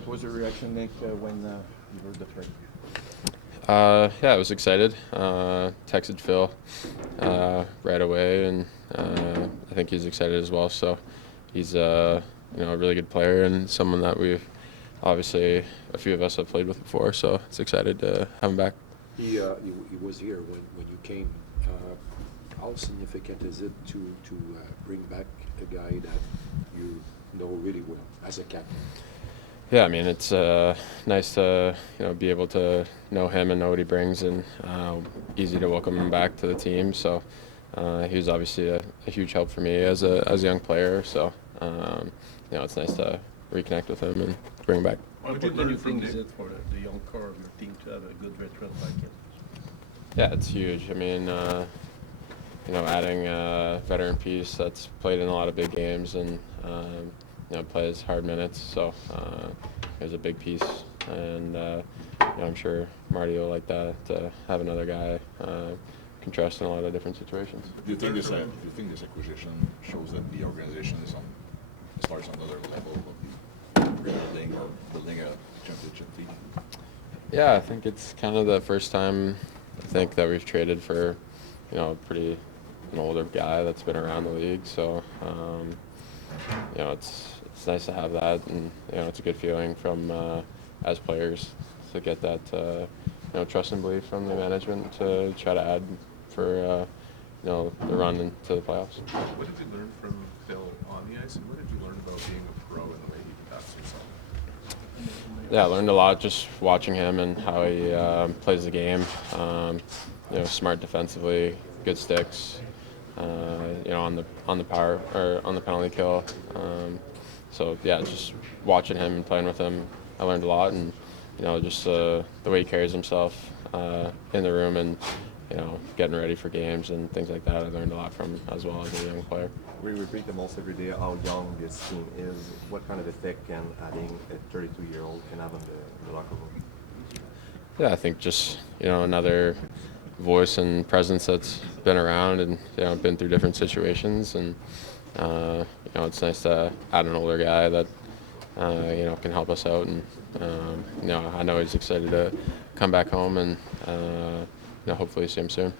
What was your reaction, Nick, when you heard the trade? Yeah, I was excited. Texted Phil right away, and I think he's excited as well. So he's a really good player and someone that we've obviously a few of us have played with before. So it's excited to have him back. He was here when you came. How significant is it to bring back a guy that you know really well as a captain? Yeah, I mean it's nice to be able to know him and know what he brings, and easy to welcome him back to the team. So he was obviously a huge help for me as a young player. So it's nice to reconnect with him and bring him back. What do you think is it for the young core of your team to have a good veteran like him? Yeah, it's huge. I mean, adding a veteran piece that's played in a lot of big games and plays hard minutes. So it was a big piece, and I'm sure Marty will like that to have another guy can trust in a lot of different situations. Do you think this acquisition shows that the organization is starts on another level of building a championship team? Yeah, I think it's kind of the first time I think that we've traded for an older guy that's been around the league. So it's nice to have that, and it's a good feeling from as players to get that trust and belief from the management to try to add for the run into the playoffs. What did you learn from Phil on the ice, and what did you learn about being a pro and the way he conducts himself? Yeah, I learned a lot just watching him and how he plays the game. Smart defensively, good sticks. On the power or on the penalty kill. So yeah, just watching him and playing with him, I learned a lot, and just the way he carries himself in the room and getting ready for games and things like that. I learned a lot from as well as a young player. We repeat them almost every day how young this team is. What kind of effect can adding a 32-year-old can have on the locker room? Yeah, I think just another voice and presence that's been around and been through different situations, and it's nice to add an older guy that can help us out, and I know he's excited to come back home and hopefully see him soon.